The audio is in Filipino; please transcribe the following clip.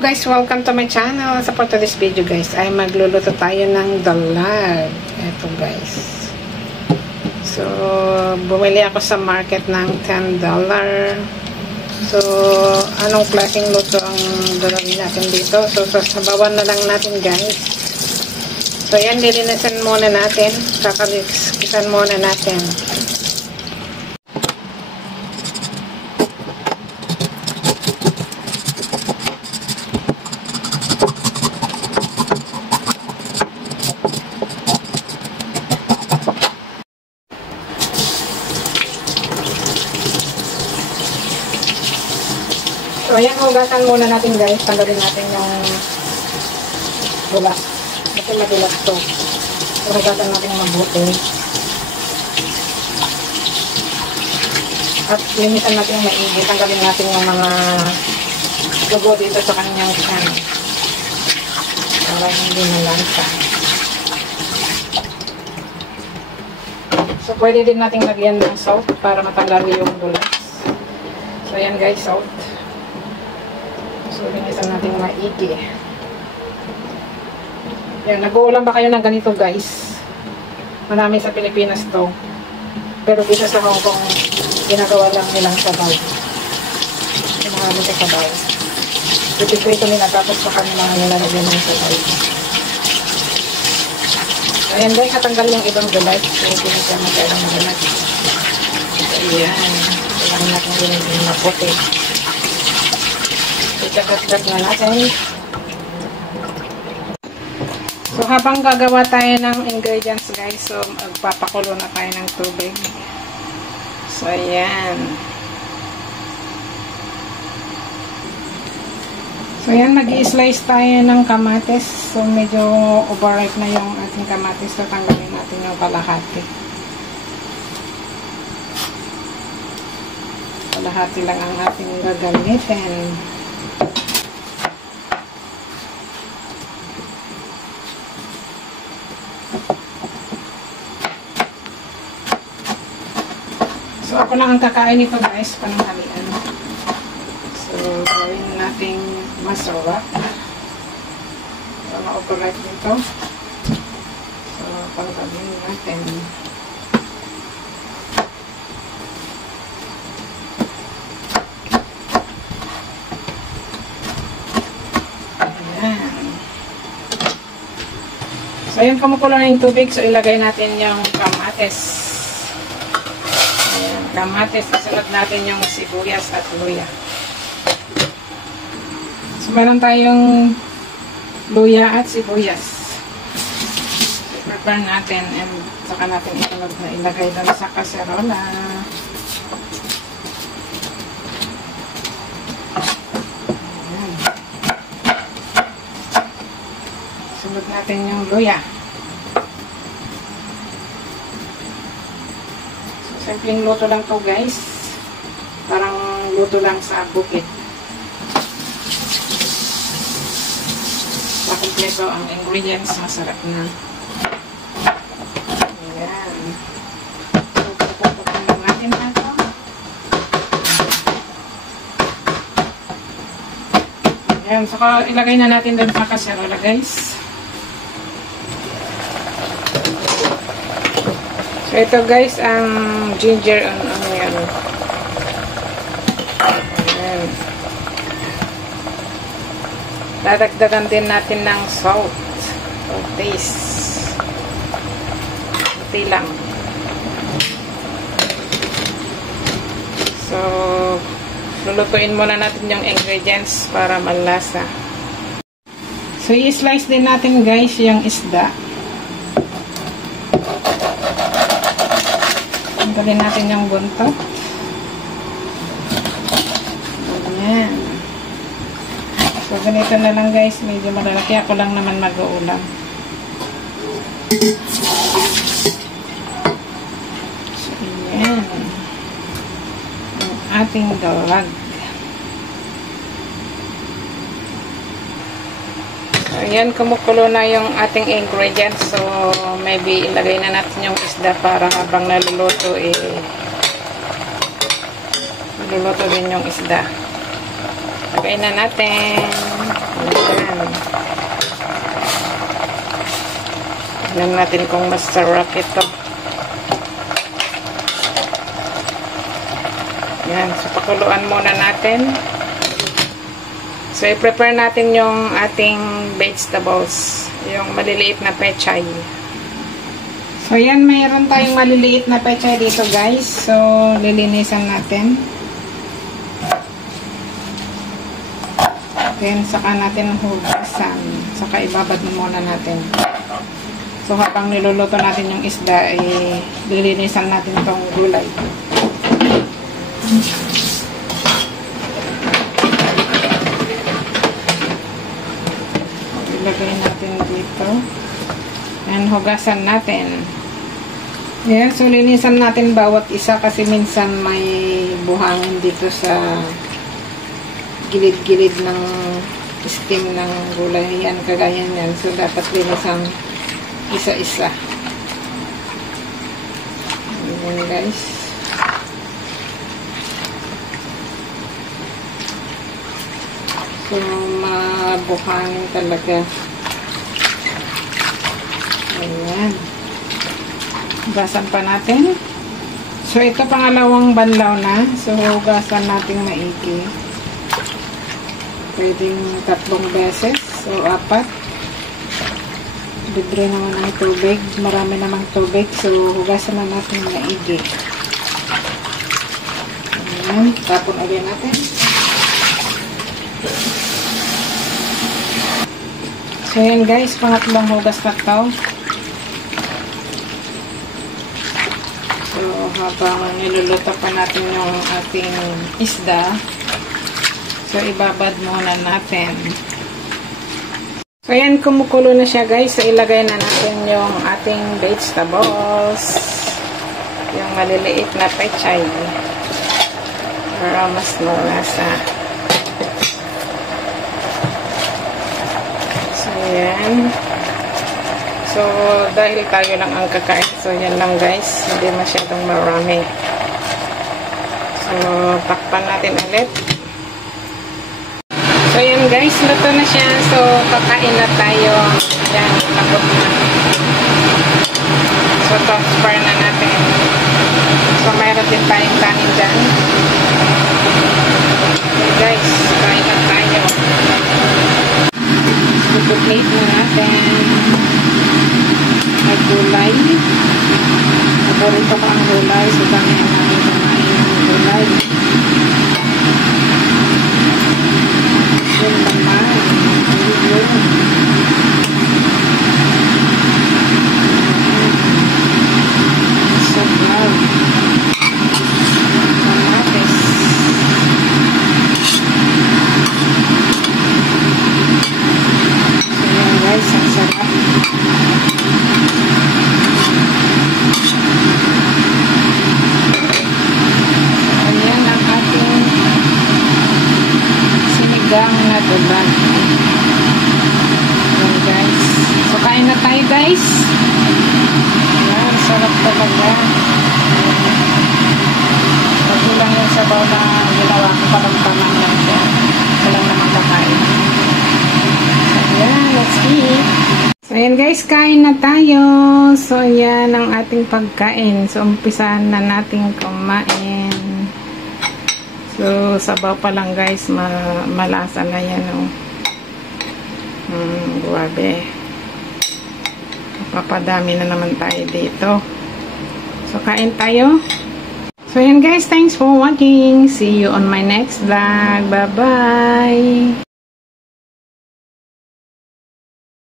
guys, welcome to my channel. So for today's video guys, ay magluluto tayo ng dalag. Ito guys. So, bumili ako sa market ng $10. So, anong klaseng luto ang gagawin natin dito? So, sasabawan na lang natin guys. So, yan, lilinisan muna natin. Kakaliskisan muna natin. So, ayan, hugasan muna natin guys. Tanggalin natin yung bulas. Kasi madulas to. So, hugasan natin mabuti. At linisan natin yung maigi. Tanggalin natin yung mga dugo dito sa kanyang ikan. Para hindi malansa. So, pwede din natin lagyan ng salt para matanggal yung bulas. So, ayan guys, salt. So, linisan natin maigi. Yan, nag-uulam ba kayo ng ganito guys? Marami sa Pilipinas to. Pero dito sa Hong Kong, ginagawa lang nilang sabaw. Marami sa sabaw. Ito nila tapos sa kanila nilalagyan ng sabaw. So, ayan guys, natanggal yung ibang gulay. So, pinagyan natin ang gulay. So, ayan. Kailangan natin yung maputi. Ikakat-kat na natin. So, habang gagawa tayo ng ingredients guys, so, magpapakulo na tayo ng tubig. So, ayan. So, ayan, mag-i-slice tayo ng kamatis. So, medyo overripe na yung ating kamatis. So, tanggalin natin yung kalahati. Kalahati lang ang ating gagamitin. So, ako lang ang kakain nito guys, pananghalian. So, gawin natin masarap. So, ma-overripe dito. So, pagkagin natin. Ayan. So, ayan, kumukulo na yung tubig. So, ilagay natin yung kamatis. Kamatis, isunod natin yung sibuyas at luya. So, meron tayong luya at sibuyas. I-prepare natin and saka natin isunod na ilagay doon sa kaserola. Sunod natin yung luya. Simpleng luto lang to guys. Parang luto lang sa bukid. Makumpleto ang ingredients. Masarap na. Ayan. So, pupupukin natin na ito. Ayan. So, ilagay na natin doon sa kaserola guys. So, ito guys, ang ginger, ano yan. Ayan. Dadagdagan din natin ng salt. So, taste. Kunti lang. So, lulutuin muna natin yung ingredients para malasa. So, i-slice din natin guys yung isda. Tanggalin natin yung buntot. Ayan. So, ganito na lang guys. Medyo malalaki. Ako lang naman mag-uulam. So, ayan. Ang ating dalag. So, ayan. Kumukulo na yung ating ingredients. So, maybe ilagay na natin yung isda para habang naluluto maluluto din yung isda. Lagay na natin. Ayan. Tignan natin kung masarap ito. Ayan. So, pakuluan muna natin. So, i-prepare natin yung ating vegetables. Yung maliliit na pechay. So, yan. Mayroon tayong maliliit na pechay dito, guys. So, lilinisan natin. Then, saka natin hugasan. Saka ibabad muna natin. So, habang niluluto natin yung isda, lilinisan natin itong gulay. Ilagay natin dito. And hugasan natin. Yan. So, linisan natin bawat isa kasi minsan may buhangin dito sa gilid-gilid ng stem ng gulay. Yan, kagaya yan. So, dapat linisan isa-isa. Ayan, guys. So, mabuhangin talaga. Ayan. Hugasan pa natin. So, ito pangalawang banlaw na. So, hugasan natin maigi. Pwedeng 3 beses o 4. Libre naman ang tubig. Marami namang tubig. So, hugasan na natin maigi. Ayan. Tapon ulit natin. So, yan guys. Pangatlong hugas na ito. So, habang niluluto pa natin yung ating isda, so, ibabad muna natin. So, ayan, kumukulo na siya, guys. So, ilagay na natin yung ating vegetables. Yung maliliit na pechay. Para mas malasa. So, ayan. So, dahil tayo lang ang kakain. So, yan lang, guys. Hindi masyadong marami. So, takpan natin ulit. So, yan guys, luto na siya. So, kakain na tayo. Yan, labot na. So, transfer na natin. So, mayroon din tayong kanin dyan. Okay guys, kain na tayo. So, plate na natin. May gulay. Paborito ko ang gulay. So, dami na namin kumain ng gulay. Yung naman, yun. So, wow. Kamatis. So, yan guys, ang sarap. Ayan ang ating sinigang na dulan. Ayan guys. So, kain na tayo guys. Ayan, sarap talaga. Pagod lang yung sabaw na ginawa ko, palamtaman lang siya. Walang naman kakain. Ayan, let's eat. So, ayan guys, kain na tayo. So, ayan ang ating pagkain. So, umpisahan na natin kumain. So, sabaw pa lang guys, malasa na yan, oh. Grabe. Papadami na naman tayo dito. So, kain tayo. So, ayan guys, thanks for watching. See you on my next vlog. Bye-bye.